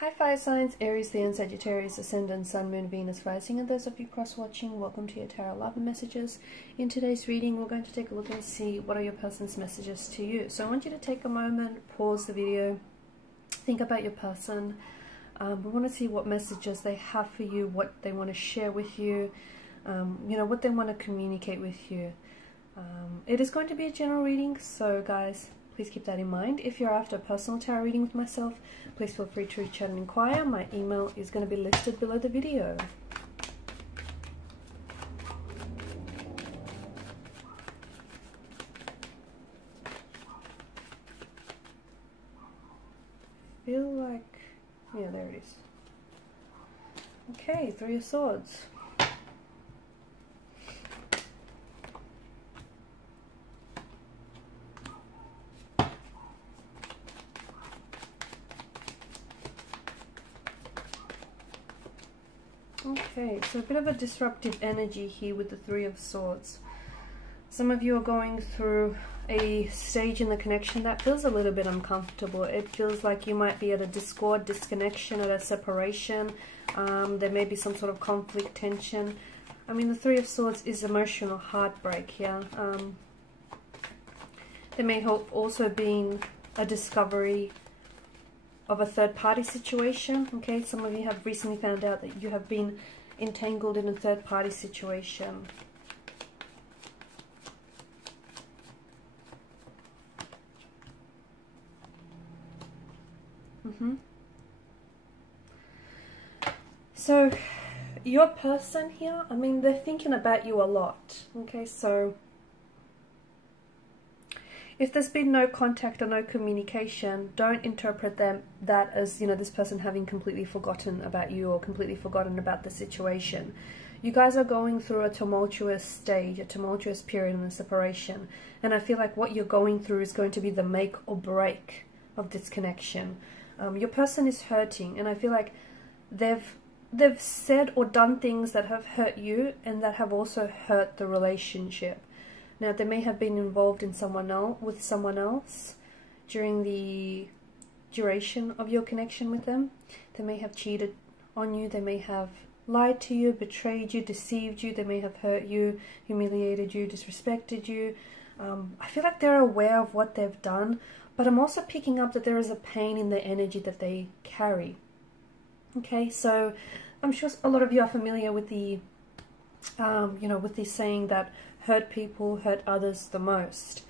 Hi fire signs, Aries, Leo, Sagittarius, Ascendant, Sun, Moon, Venus, Rising, and those of you cross-watching, welcome to your Tarot Love and Messages. In today's reading, we're going to take a look and see what are your person's messages to you. So I want you to take a moment, pause the video, think about your person. We want to see what messages they have for you, what they want to share with you, what they want to communicate with you. It is going to be a general reading, so guys, please keep that in mind. If you're after a personal tarot reading with myself, please feel free to reach out and inquire. My email is going to be listed below the video. Feel like, yeah, there it is. Okay, Three of Swords. Okay, so a bit of a disruptive energy here with the Three of Swords. Some of you are going through a stage in the connection that feels a little bit uncomfortable. It feels like you might be at a discord, disconnection, at a separation. There may be some sort of conflict, tension. I mean, the Three of Swords is emotional heartbreak here. There may have also been a discovery of a third-party situation. Okay, some of you have recently found out that you have been entangled in a third-party situation. So your person here, I mean, they're thinking about you a lot. Okay, so if there's been no contact or no communication, don't interpret that as, this person having completely forgotten about you or completely forgotten about the situation. You guys are going through a tumultuous stage, a tumultuous period in the separation. And I feel like what you're going through is going to be the make or break of this connection. Your person is hurting, and I feel like they've said or done things that have hurt you and that have also hurt the relationship. Now, they may have been involved in with someone else during the duration of your connection with them. They may have cheated on you. They may have lied to you, betrayed you, deceived you. They may have hurt you, humiliated you, disrespected you. I feel like they're aware of what they've done, but I'm also picking up that there is a pain in the energy that they carry. Okay, so I'm sure a lot of you are familiar with the, with the saying that hurt people hurt others the most.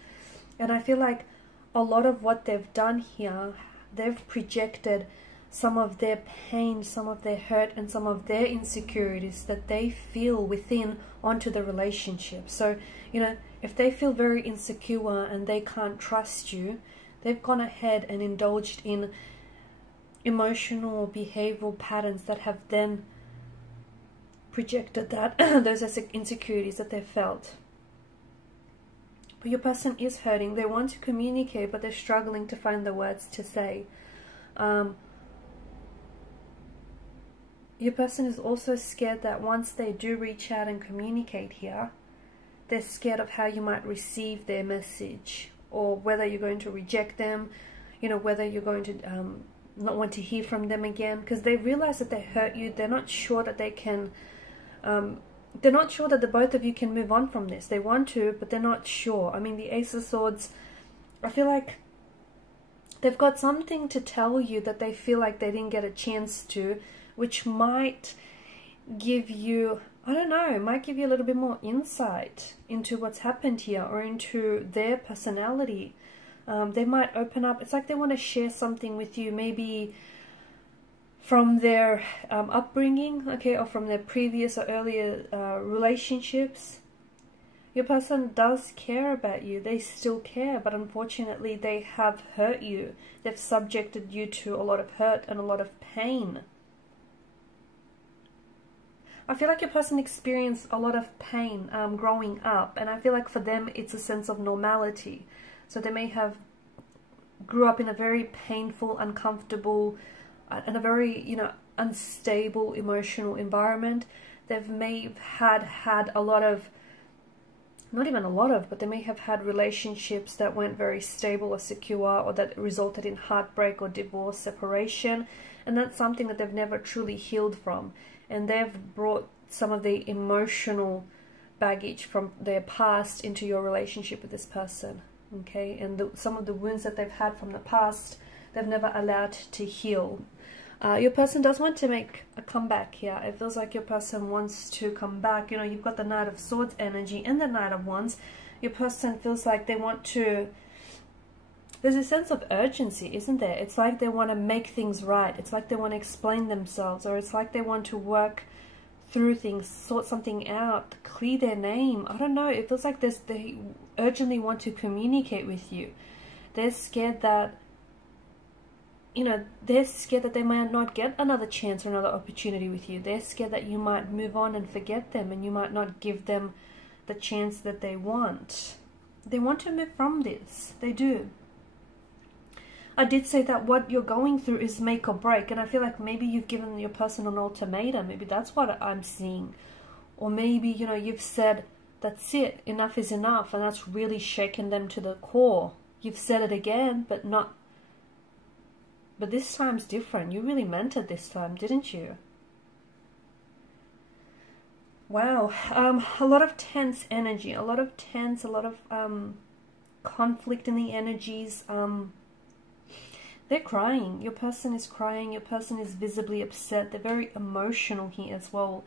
And I feel like a lot of what they've done here, they've projected some of their pain, some of their hurt, and some of their insecurities that they feel within onto the relationship. So, if they feel very insecure and they can't trust you, they've gone ahead and indulged in emotional behavioral patterns that have then projected that those are insecurities that they felt. But your person is hurting. They want to communicate, but they're struggling to find the words to say. Your person is also scared that once they do reach out and communicate here, they're scared of how you might receive their message, or whether you're going to reject them, whether you're going to not want to hear from them again, because they realize that they hurt you. They're not sure that they can, they're not sure that the both of you can move on from this. They want to, but they're not sure. I mean, the Ace of Swords, I feel like they've got something to tell you that they feel like they didn't get a chance to, which might give you, I don't know, might give you a little bit more insight into what's happened here, or into their personality. They might open up. It's like they want to share something with you, maybe from their upbringing, okay, or from their previous or earlier relationships. Your person does care about you. They still care, but unfortunately they have hurt you. They've subjected you to a lot of hurt and a lot of pain. I feel like your person experienced a lot of pain growing up, and I feel like for them it's a sense of normality. So they may have grew up in a very painful, uncomfortable, and a very, unstable emotional environment. They may have had a lot of not even a lot of, but they may have had relationships that weren't very stable or secure, or that resulted in heartbreak or divorce, separation, and that's something that they've never truly healed from, and they've brought some of the emotional baggage from their past into your relationship with this person, okay? And some of the wounds that they've had from the past, they've never allowed to heal. Your person does want to make a comeback here. It feels like your person wants to come back. You know, you've got the Knight of Swords energy and the Knight of Wands. Your person feels like they want to... There's a sense of urgency, isn't there? It's like they want to make things right. It's like they want to explain themselves, or it's like they want to work through things, sort something out, clear their name. I don't know. It feels like they urgently want to communicate with you. They're scared that... You know, they're scared that they might not get another chance or another opportunity with you. They're scared that you might move on and forget them, and you might not give them the chance that they want. They want to move from this. They do. I did say that what you're going through is make or break, and I feel like maybe you've given your person an ultimatum. Maybe that's what I'm seeing. Or maybe, you know, you've said, that's it, enough is enough, and that's really shaken them to the core. You've said it again, but not... But this time's different. You really meant it this time, didn't you? Wow. A lot of tense energy. A lot of tense, a lot of conflict in the energies. They're crying. Your person is crying. Your person is visibly upset. They're very emotional here as well.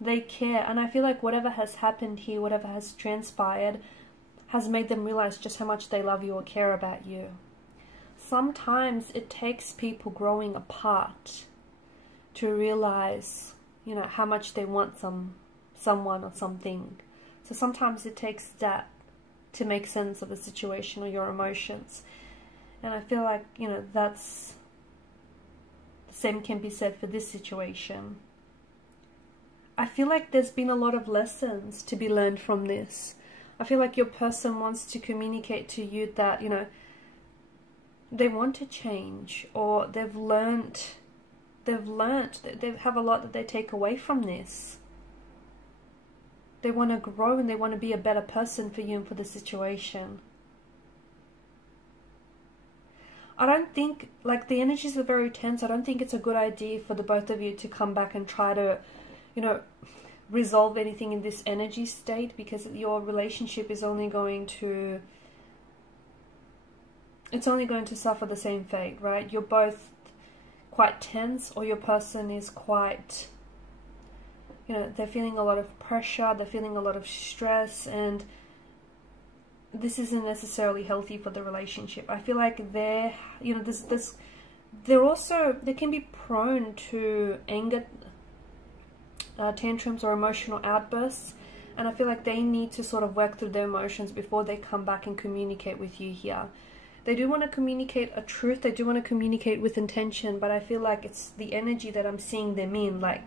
They care. And I feel like whatever has happened here, whatever has transpired, has made them realize just how much they love you or care about you. Sometimes it takes people growing apart to realize, you know, how much they want someone or something. So sometimes it takes that to make sense of a situation or your emotions. And I feel like, you know, that's the same can be said for this situation. I feel like there's been a lot of lessons to be learned from this. I feel like your person wants to communicate to you that, you know, they want to change, or they have a lot that they take away from this. They want to grow and they want to be a better person for you and for the situation. I don't think, like, the energies are very tense. I don't think it's a good idea for the both of you to come back and try to, you know, resolve anything in this energy state, because your relationship is only going to... It's only going to suffer the same fate, right? You're both quite tense, or your person is quite, you know, they're feeling a lot of pressure, they're feeling a lot of stress, and this isn't necessarily healthy for the relationship. I feel like they're, you know, they can be prone to anger, tantrums or emotional outbursts, and I feel like they need to sort of work through their emotions before they come back and communicate with you here. They do want to communicate a truth, they do want to communicate with intention, but I feel like it's the energy that I'm seeing them in, like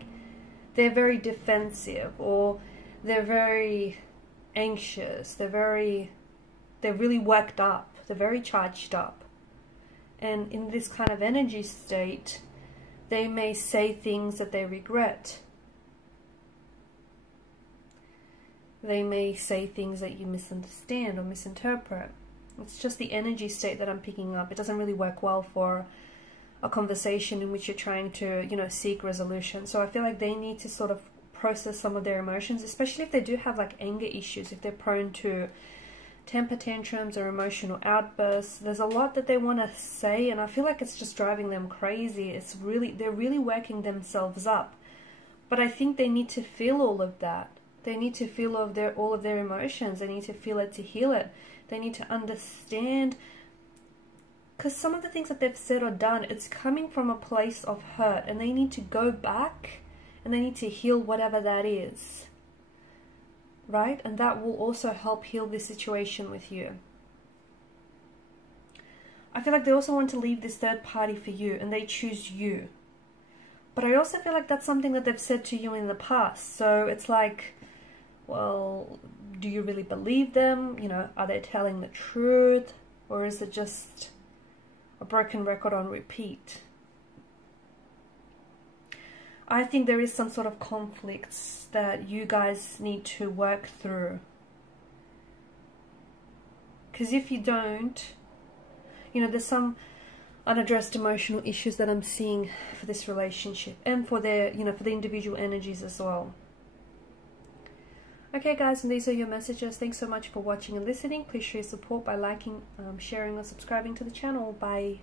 they're very defensive, or they're very anxious, they're really worked up, they're very charged up. And in this kind of energy state, they may say things that they regret. They may say things that you misunderstand or misinterpret. It's just the energy state that I'm picking up. It doesn't really work well for a conversation in which you're trying to, you know, seek resolution. So I feel like they need to sort of process some of their emotions, especially if they do have like anger issues, if they're prone to temper tantrums or emotional outbursts. There's a lot that they want to say, and I feel like it's just driving them crazy. They're really working themselves up. But I think they need to feel all of that. They need to feel all of their emotions. They need to feel it to heal it. They need to understand, because some of the things that they've said or done, it's coming from a place of hurt, and they need to go back and they need to heal whatever that is, right? And that will also help heal this situation with you. I feel like they also want to leave this third party for you, and they choose you. But I also feel like that's something that they've said to you in the past. So it's like, well, do you really believe them? You know, are they telling the truth? Or is it just a broken record on repeat? I think there is some sort of conflicts that you guys need to work through. Because if you don't, you know, there's some unaddressed emotional issues that I'm seeing for this relationship, and for their, you know, for the individual energies as well. Okay guys, and these are your messages. Thanks so much for watching and listening. Please show your support by liking, sharing or subscribing to the channel. Bye.